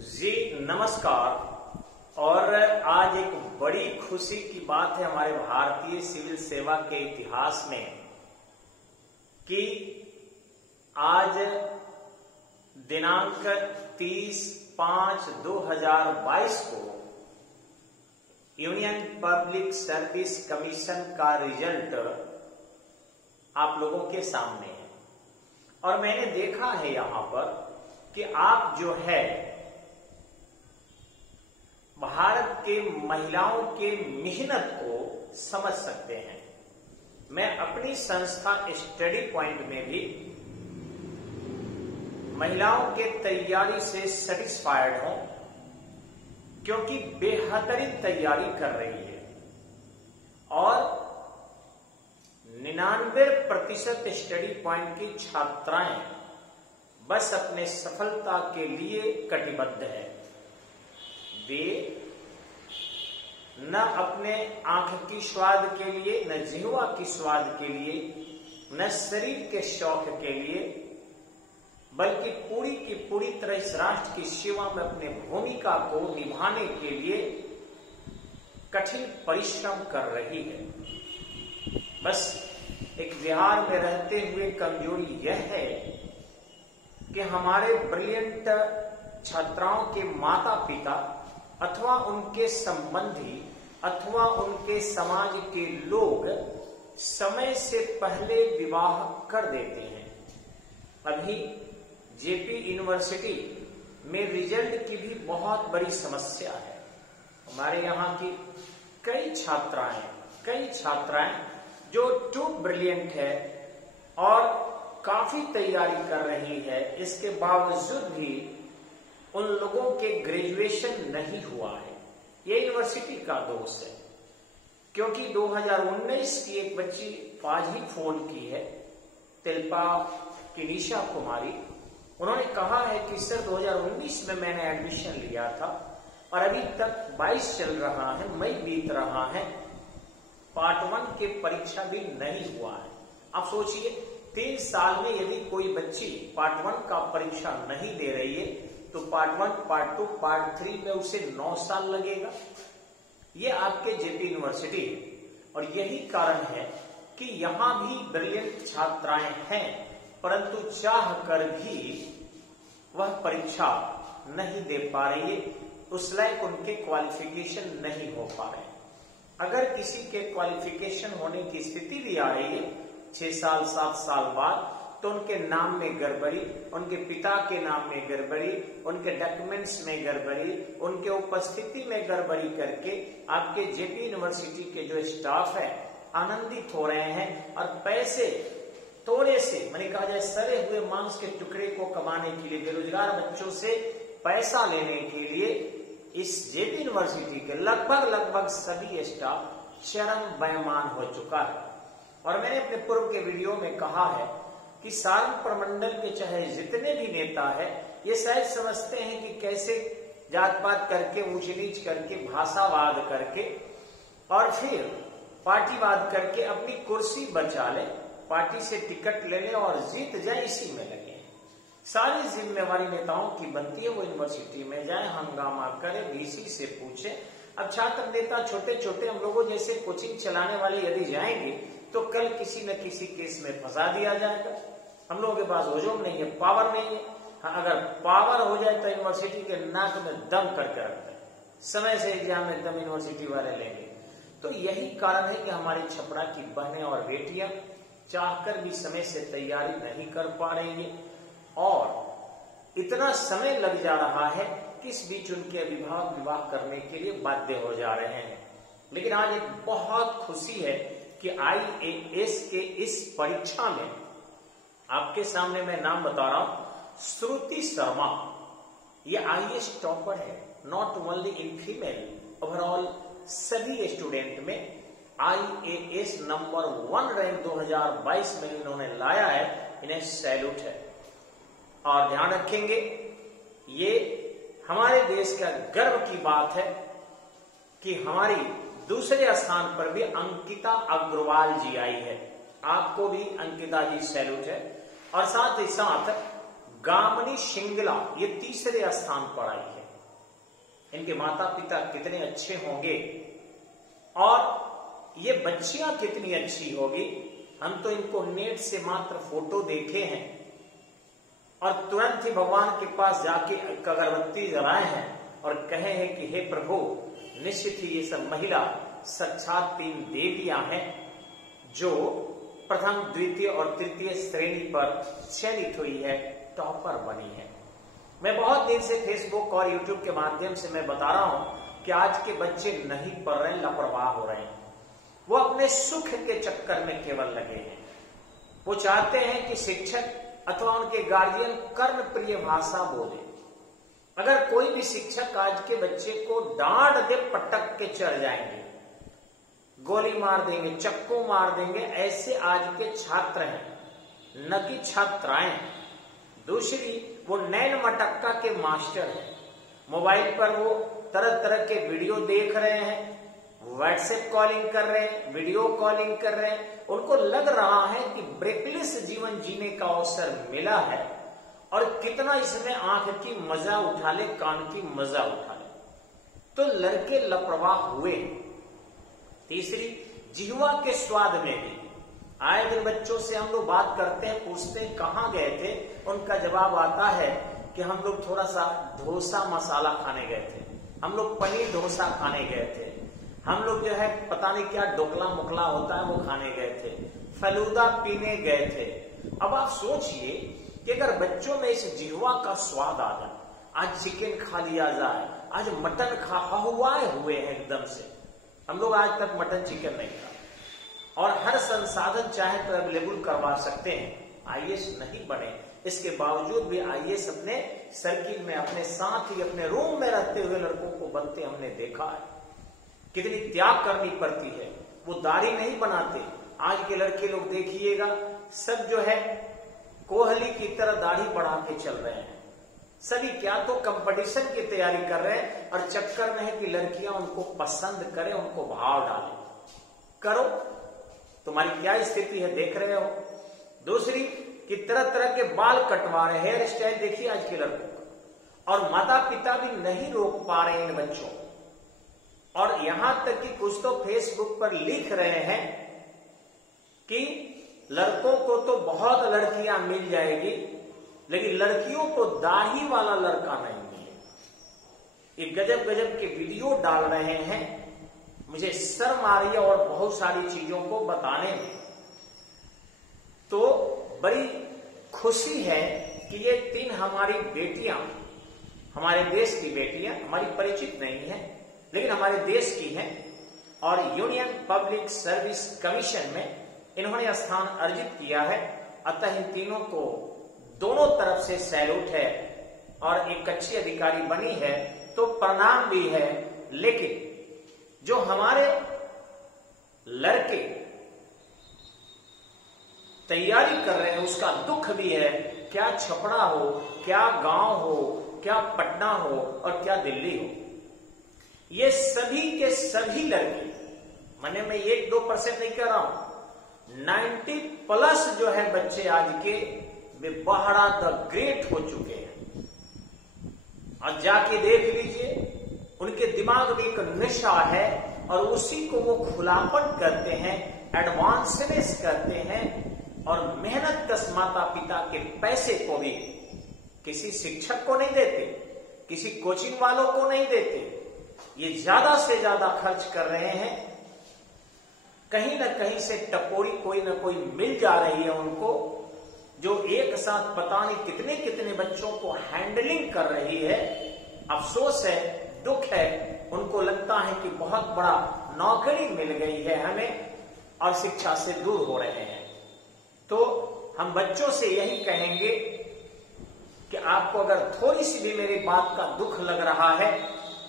जी नमस्कार। और आज एक बड़ी खुशी की बात है हमारे भारतीय सिविल सेवा के इतिहास में कि आज दिनांक 30/5/2022 को यूनियन पब्लिक सर्विस कमीशन का रिजल्ट आप लोगों के सामने है। और मैंने देखा है यहां पर कि आप जो है भारत के महिलाओं के मेहनत को समझ सकते हैं। मैं अपनी संस्था स्टडी पॉइंट में भी महिलाओं के तैयारी से सेटिस्फाइड हूं, क्योंकि बेहतरीन तैयारी कर रही है और 99% स्टडी पॉइंट की छात्राएं बस अपने सफलता के लिए कटिबद्ध है। वे न अपने आंख की स्वाद के लिए, न जिह्वा की स्वाद के लिए, न शरीर के शौक के लिए, बल्कि पूरी की पूरी तरह इस राष्ट्र की सेवा में अपने भूमिका को निभाने के लिए कठिन परिश्रम कर रही है। बस एक बिहार में रहते हुए कमजोरी यह है कि हमारे ब्रिलियंट छात्राओं के माता पिता अथवा उनके संबंधी अथवा उनके समाज के लोग समय से पहले विवाह कर देते हैं। अभी जेपी यूनिवर्सिटी में रिजल्ट की भी बहुत बड़ी समस्या है। हमारे यहाँ की कई छात्राएं जो टू ब्रिलियंट है और काफी तैयारी कर रही है, इसके बावजूद भी उन लोगों के ग्रेजुएशन नहीं हुआ है। ये यूनिवर्सिटी का दोष है, क्योंकि 2019 की एक बच्ची आज ही फोन की है, तिलपा किनिशा कुमारी। उन्होंने कहा है कि सर 2019 में मैंने एडमिशन लिया था और अभी तक 22 चल रहा है, मई बीत रहा है, पार्ट 1 की परीक्षा भी नहीं हुआ है। आप सोचिए 3 साल में यदि कोई बच्ची पार्ट 1 का परीक्षा नहीं दे रही है तो पार्ट 1, पार्ट 2, पार्ट 3 में उसे 9 साल लगेगा। ये आपके जेपी यूनिवर्सिटी है और यही कारण है कि यहां भी ब्रिलियंट छात्राएं हैं, परंतु चाह कर भी वह परीक्षा नहीं दे पा रही है। उस लायक उनके क्वालिफिकेशन नहीं हो पा रहे। अगर किसी के क्वालिफिकेशन होने की स्थिति भी आ रही है 6 साल 7 साल बाद, तो उनके नाम में गड़बड़ी, उनके पिता के नाम में गड़बड़ी, उनके डॉक्यूमेंट्स में गड़बड़ी, उनके उपस्थिति में गड़बड़ी करके आपके जेपी यूनिवर्सिटी के जो स्टाफ है आनंदित हो रहे हैं और पैसे थोड़े से, मैंने कहा जाए सड़े हुए मांस के टुकड़े को कमाने के लिए, बेरोजगार बच्चों से पैसा लेने के लिए इस जेपी यूनिवर्सिटी के लगभग सभी स्टाफ चरम बेईमान हो चुका है। और मैंने अपने पूर्व के वीडियो में कहा है कि सारण प्रमंडल के चाहे जितने भी नेता है, ये शायद समझते हैं कि कैसे जात पात करके, ऊंच नीच करके, भाषावाद करके और फिर पार्टीवाद करके अपनी कुर्सी बचा ले, पार्टी से टिकट ले ले और जीत जाए, इसी में लगे। सारी जिम्मेवारी नेताओं की बनती है, वो यूनिवर्सिटी में जाए, हंगामा करे, वीसी से पूछे। अब छात्र नेता छोटे छोटे हम लोगों जैसे कोचिंग चलाने वाले यदि जाएंगे तो कल किसी न किसी केस में फंसा दिया जाएगा। हम लोगों के पास हुजूम नहीं है, पावर नहीं है। हाँ, अगर पावर हो जाए तो यूनिवर्सिटी के नाक में दम करके रखते हैं, समय से एग्जाम में दम यूनिवर्सिटी वाले लेंगे। तो यही कारण है कि हमारी छपरा की बहनें और बेटियां चाहकर भी समय से तैयारी नहीं कर पा रही है और इतना समय लग जा रहा है कि इस बीच उनके अभिभावक विवाह करने के लिए बाध्य हो जा रहे हैं। लेकिन आज एक बहुत खुशी है कि IAS के इस परीक्षा में आपके सामने मैं नाम बता रहा हूं, श्रुति शर्मा। ये IAS टॉपर है, not only in female, overall सभी स्टूडेंट में IAS नंबर 1 रैंक 2022 में इन्होंने लाया है, इन्हें सैल्यूट है। और ध्यान रखेंगे, ये हमारे देश का गर्व की बात है कि हमारी दूसरे स्थान पर भी अंकिता अग्रवाल जी आई है। आपको भी अंकिता जी सैल्यूट है। और साथ ही साथ गामनी शिंगला ये तीसरे स्थान पर आई है। इनके माता पिता कितने अच्छे होंगे और ये बच्चियां कितनी अच्छी होगी। हम तो इनको नेट से मात्र फोटो देखे हैं और तुरंत ही भगवान के पास जाके अगरबत्ती जलाए हैं और कहे हैं कि हे प्रभु, निश्चित ही ये सब महिला साक्षात 3 देवियां हैं जो प्रथम, द्वितीय और तृतीय श्रेणी पर चयनित हुई है, टॉपर बनी है। मैं बहुत दिन से फेसबुक और यूट्यूब के माध्यम से मैं बता रहा हूं कि आज के बच्चे नहीं पढ़ रहे, लापरवाह हो रहे हैं। वो अपने सुख के चक्कर में केवल लगे हैं। वो चाहते हैं कि शिक्षक अथवा उनके गार्जियन कर्ण प्रिय भाषा बोले। अगर कोई भी शिक्षक आज के बच्चे को डांट दे, पटक के चढ़ जाएंगे, गोली मार देंगे, चक्कू मार देंगे। ऐसे आज के छात्र हैं, न कि छात्राएं। दूसरी, वो नैन मटक्का के मास्टर हैं। मोबाइल पर वो तरह तरह के वीडियो देख रहे हैं, व्हाट्सएप कॉलिंग कर रहे हैं, वीडियो कॉलिंग कर रहे हैं। उनको लग रहा है कि ब्रेकलेस जीवन जीने का अवसर मिला है और कितना इसमें आंख की मजा उठा ले, कान की मजा उठा ले। तो लड़के लापरवाह हुए। तीसरी, जिह्वा के स्वाद में भी। आए दिन बच्चों से हम लोग बात करते हैं, पूछते हैं कहाँ गए थे, उनका जवाब आता है कि हम लोग थोड़ा सा डोसा मसाला खाने गए थे, हम लोग पनीर डोसा खाने गए थे, हम लोग जो है पता नहीं क्या डोकला मुकला होता है वो खाने गए थे, फलूदा पीने गए थे। अब आप सोचिए कि अगर बच्चों में इस जिह्वा का स्वाद आ जाए, आज चिकन खा लिया जाए, आज मटन खा हुए हैं एकदम से। हम लोग आज तक मटन चिकन नहीं खा और हर संसाधन चाहे तो अवेलेबल करवा सकते हैं। आईएएस नहीं बने, इसके बावजूद भी आईएएस अपने सर्किल में अपने साथ ही अपने रूम में रहते हुए लड़कों को बनते हमने देखा है। कितनी त्याग करनी पड़ती है। वो दाढ़ी नहीं बनाते। आज के लड़के लोग देखिएगा, सब जो है कोहली की तरह दाढ़ी बढ़ा के चल रहे हैं। सभी क्या तो कंपटीशन की तैयारी कर रहे हैं और चक्कर में है कि लड़कियां उनको पसंद करें, उनको भाव डालें। करो, तुम्हारी क्या स्थिति है देख रहे हो। दूसरी, कि तरह तरह के बाल कटवा रहे, हेयर स्टाइल देखिए आज के लड़कों का, और माता पिता भी नहीं रोक पा रहे इन बच्चों। और यहां तक कि कुछ तो फेसबुक पर लिख रहे हैं कि लड़कों को तो बहुत लड़कियां मिल जाएगी, लेकिन लड़कियों को दाढ़ी वाला लड़का नहीं मिलेगा। ये गजब गजब के वीडियो डाल रहे हैं। मुझे शर्म आ रही है और बहुत सारी चीजों को बताने में। तो बड़ी खुशी है कि ये 3 हमारी बेटियां, हमारे देश की बेटियां, हमारी परिचित नहीं है लेकिन हमारे देश की हैं, और यूनियन पब्लिक सर्विस कमीशन में इन्होंने स्थान अर्जित किया है। अतः इन तीनों को दोनों तरफ से सैल्यूट है और एक अच्छी अधिकारी बनी है तो प्रणाम भी है। लेकिन जो हमारे लड़के तैयारी कर रहे हैं उसका दुख भी है। क्या छपरा हो, क्या गांव हो, क्या पटना हो और क्या दिल्ली हो, ये सभी के सभी लड़के, मैंने मैं 1-2% नहीं कह रहा हूं, 90+ जो है बच्चे आज के वे बहरा द ग्रेट हो चुके हैं। और जाके देख लीजिए, उनके दिमाग में एक नशा है और उसी को वो खुलापन करते हैं, एडवांसनेस करते हैं और मेहनत कश माता पिता के पैसे को भी किसी शिक्षक को नहीं देते, किसी कोचिंग वालों को नहीं देते। ये ज्यादा से ज्यादा खर्च कर रहे हैं। कहीं ना कहीं से टपोरी कोई ना कोई मिल जा रही है उनको, जो एक साथ पता नहीं कितने कितने बच्चों को हैंडलिंग कर रही है। अफसोस है, दुख है, उनको लगता है कि बहुत बड़ा नौकरी मिल गई है हमें और शिक्षा से दूर हो रहे हैं। तो हम बच्चों से यही कहेंगे कि आपको अगर थोड़ी सी भी मेरी बात का दुख लग रहा है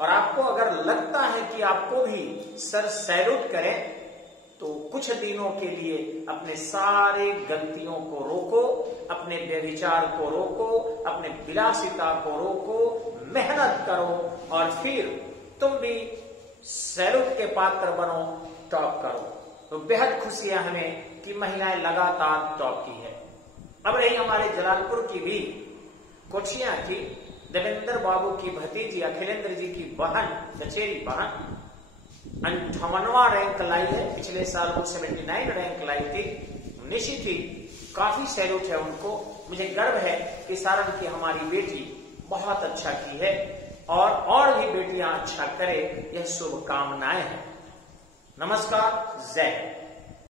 और आपको अगर लगता है कि आपको भी सर सैल्यूट करें, तो कुछ दिनों के लिए अपने सारे गलतियों को रोको, अपने व्यभिचार को रोको, अपने विलासिता को रोको, मेहनत करो और फिर तुम भी सैल्यूट के पात्र बनो, टॉप करो। तो बेहद खुशी है हमें कि महिलाएं लगातार टॉप की है। अब रही हमारे जलालपुर की भी कोचियां थी, देवेंद्र बाबू की भतीजी अखिलेंद्र जी की बहन, चचेरी बहन 58वां रैंक लाई है। पिछले साल वो 79 रैंक लाई थी। निशी थी, काफी सैल्यूट है उनको। मुझे गर्व है कि सारण की हमारी बेटी बहुत अच्छा की है और भी बेटियां अच्छा करे, यह शुभकामनाएं हैं। नमस्कार, जय हिंद।